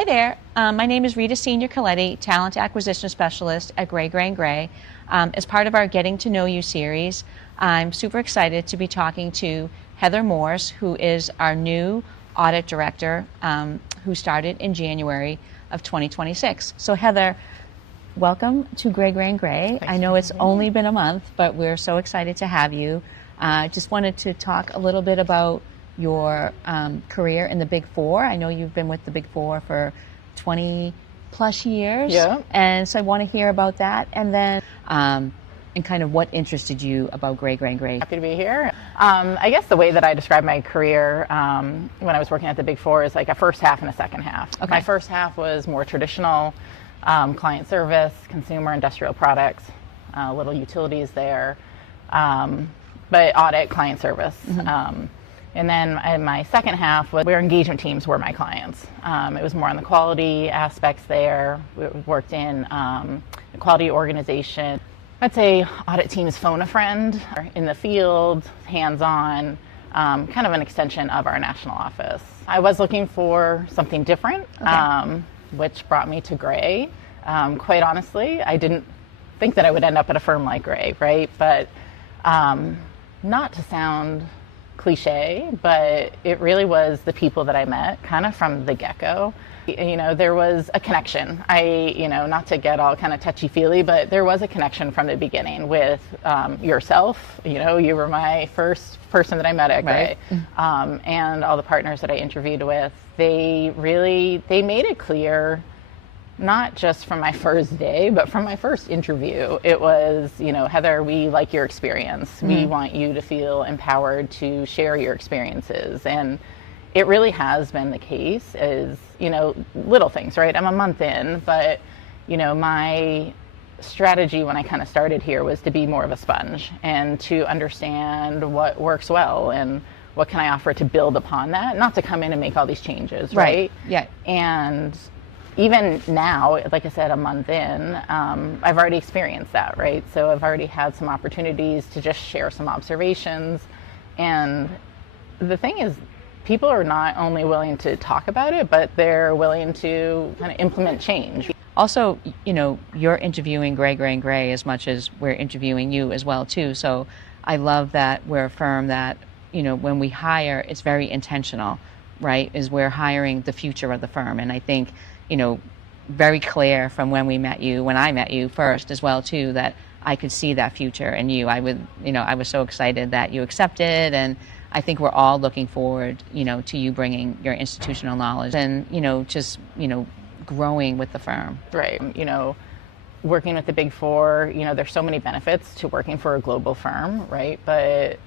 Hi there. My name is Rita Senior Coletti, Talent Acquisition Specialist at Gray, Gray & Gray. As part of our Getting to Know You series, I'm super excited to be talking to Heather Morse, who is our new Audit Director, who started in January of 2026. So Heather, welcome to Gray, Gray & Gray. Thanks. I know it's only been a month, but we're so excited to have you. Just wanted to talk a little bit about your career in the Big Four. I know you've been with the Big Four for 20 plus years. Yeah. And so I want to hear about that, and then and kind of what interested you about Gray, Gray & Gray. Happy to be here. I guess the way that I described my career when I was working at the Big Four is like a first half and a second half. Okay. My first half was more traditional client service, consumer industrial products, a little utilities there, but audit, client service. Mm-hmm. And then my second half was where engagement teams were my clients. It was more on the quality aspects there. We worked in quality organization. I'd say audit teams phone a friend in the field, hands-on, kind of an extension of our national office. I was looking for something different, Okay. Which brought me to Gray. Quite honestly, I didn't think that I would end up at a firm like Gray, right? But not to sound cliche, but it really was the people that I met kind of from the get-go. You know, there was a connection. Not to get all kind of touchy-feely, but there was a connection from the beginning with yourself. You know, you were my first person that I met at Gray. Right. And all the partners that I interviewed with, they made it clear, not just from my first day, but from my first interview. It was, Heather, we like your experience. Mm-hmm. We want you to feel empowered to share your experiences. And it really has been the case, is, little things, right? I'm a month in, but, my strategy when I kind of started here was to be more of a sponge and to understand what works well and what can I offer to build upon that, not to come in and make all these changes, right? Yeah. And even now, like I said, a month in, I've already experienced that, right? So I've already had some opportunities to just share some observations. And the thing is, people are not only willing to talk about it, but they're willing to kind of implement change. Also, you're interviewing Gray, Gray & Gray as much as we're interviewing you as well, too. So I love that we're a firm that, when we hire, it's very intentional, right? Is we're hiring the future of the firm. And I think, very clear from when I met you first as well, too, that I could see that future in you. I was so excited that you accepted, and I think we're all looking forward, to you bringing your institutional knowledge and, just, growing with the firm. Right. Working with the Big Four, there's so many benefits to working for a global firm, right? But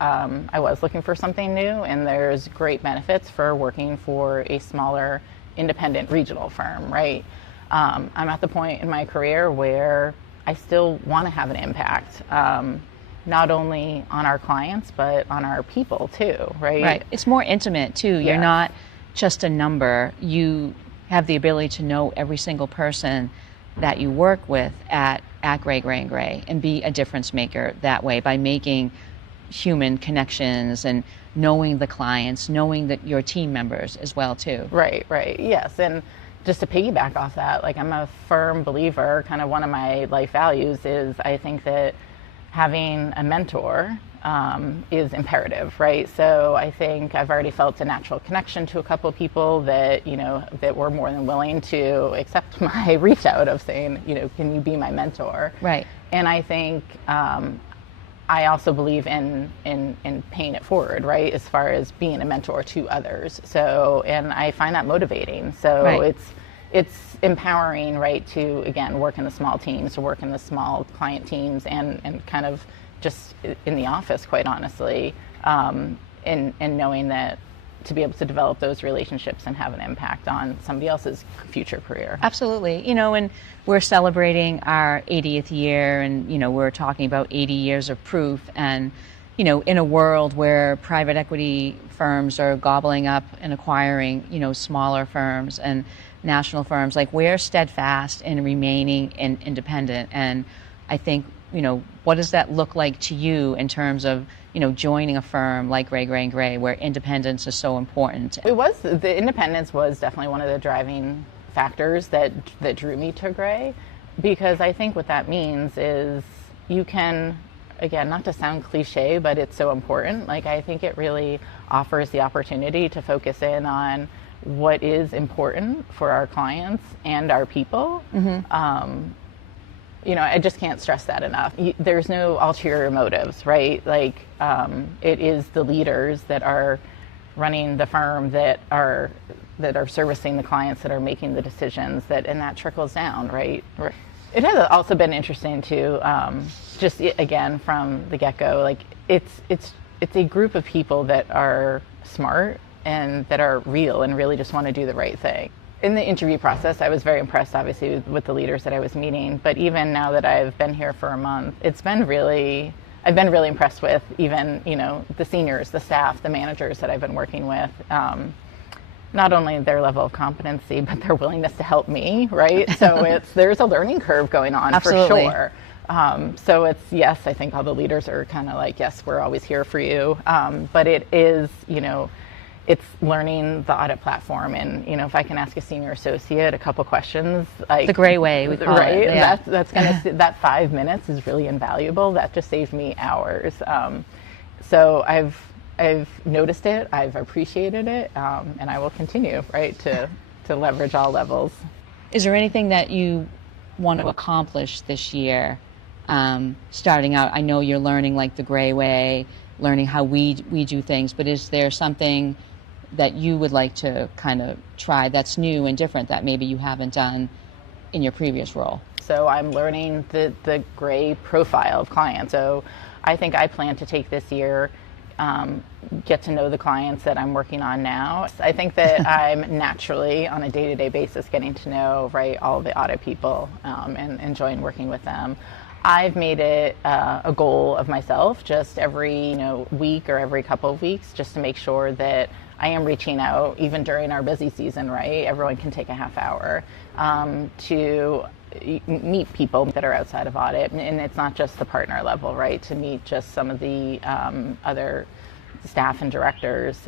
I was looking for something new, and there's great benefits for working for a smaller independent regional firm, right? I'm at the point in my career where I still want to have an impact, not only on our clients, but on our people too, right? Right. It's more intimate too. You're not just a number. You have the ability to know every single person that you work with at Gray, Gray & Gray, and be a difference maker that way by making human connections and knowing the clients, knowing that your team members as well too. Right, yes. And just to piggyback off that, like, I'm a firm believer, kind of one of my life values is I think that having a mentor is imperative, right? So I think I've already felt a natural connection to a couple of people that, that were more than willing to accept my reach out of saying, can you be my mentor? Right. And I think I also believe in paying it forward, right, as far as being a mentor to others. So, and I find that motivating. So right. It's empowering, right, to, again, work in the small teams, to work in the small client teams, and kind of just in the office, quite honestly, and knowing that to be able to develop those relationships and have an impact on somebody else's future career. Absolutely. And we're celebrating our 80th year, and, we're talking about 80 years of proof. And, in a world where private equity firms are gobbling up and acquiring, smaller firms and national firms, like, we're steadfast in remaining independent. And I think, what does that look like to you in terms of, joining a firm like Gray, Gray & Gray, where independence is so important? The independence was definitely one of the driving factors that drew me to Gray, because I think what that means is you can, again, not to sound cliche, but it's so important. Like, I think it really offers the opportunity to focus in on what is important for our clients and our people. I just can't stress that enough. There's no ulterior motives, right? Like, it is the leaders that are running the firm that are servicing the clients, that are making the decisions, and that trickles down, right? It has also been interesting too, just again from the get-go, like it's a group of people that are smart and that are real and really just want to do the right thing. In the interview process, I was very impressed, obviously, with the leaders that I was meeting. But even now that I've been here for a month, I've been really impressed with even, the seniors, the staff, the managers that I've been working with. Not only their level of competency, but their willingness to help me, right? So there's a learning curve going on. Absolutely. For sure. So yes, I think all the leaders are kind of like, yes, we're always here for you. But it is, it's learning the audit platform, and if I can ask a senior associate a couple questions, like the Gray way, we call right? it. Yeah. That's that 5 minutes is really invaluable. That just saved me hours. So I've noticed it, I've appreciated it, and I will continue, right, to leverage all levels. Is there anything that you want to accomplish this year? Starting out, I know you're learning like the Gray way, learning how we do things, but is there something that you would like to kind of try that's new and different that maybe you haven't done in your previous role? So I'm learning the Gray profile of clients. So I think I plan to take this year, get to know the clients that I'm working on now. I think that I'm naturally, on a day-to-day basis, getting to know, right, all the audit people, and enjoying working with them. I've made it a goal of myself, just every week or every couple of weeks, just to make sure that I am reaching out, even during our busy season, right? Everyone can take a half hour to meet people that are outside of audit, and it's not just the partner level, right? To meet just some of the other staff and directors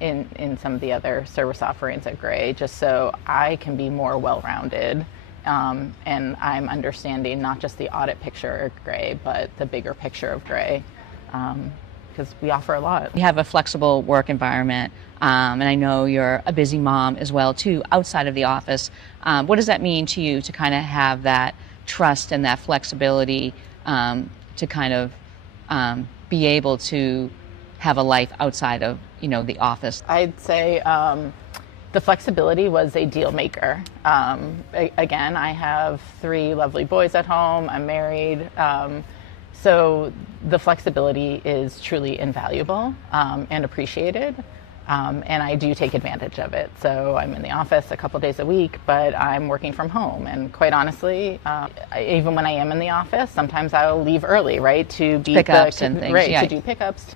in some of the other service offerings at Gray, just so I can be more well-rounded. And I'm understanding not just the audit picture of Gray, but the bigger picture of Gray, because we offer a lot. You have a flexible work environment, and I know you're a busy mom as well, too, outside of the office. What does that mean to you to kind of have that trust and that flexibility to kind of be able to have a life outside of, the office? I'd say the flexibility was a deal maker. Again, I have 3 lovely boys at home. I'm married. So the flexibility is truly invaluable and appreciated. And I do take advantage of it. So I'm in the office a couple days a week, but I'm working from home. And quite honestly, even when I am in the office, sometimes I'll leave early, right, to be pickups and things, right, yeah. to do pickups.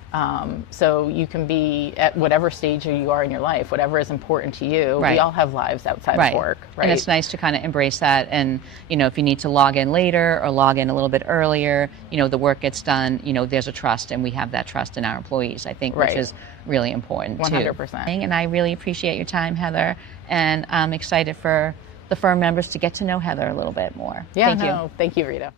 So you can be at whatever stage you are in your life, whatever is important to you. Right. We all have lives outside Right. of work, right? And it's nice to kind of embrace that. And if you need to log in later or log in a little bit earlier, the work gets done. There's a trust, and we have that trust in our employees, I think, Right. which is really important too. 100%. And I really appreciate your time, Heather, and I'm excited for the firm members to get to know Heather a little bit more. Yeah, Thank you. Thank you, Rita.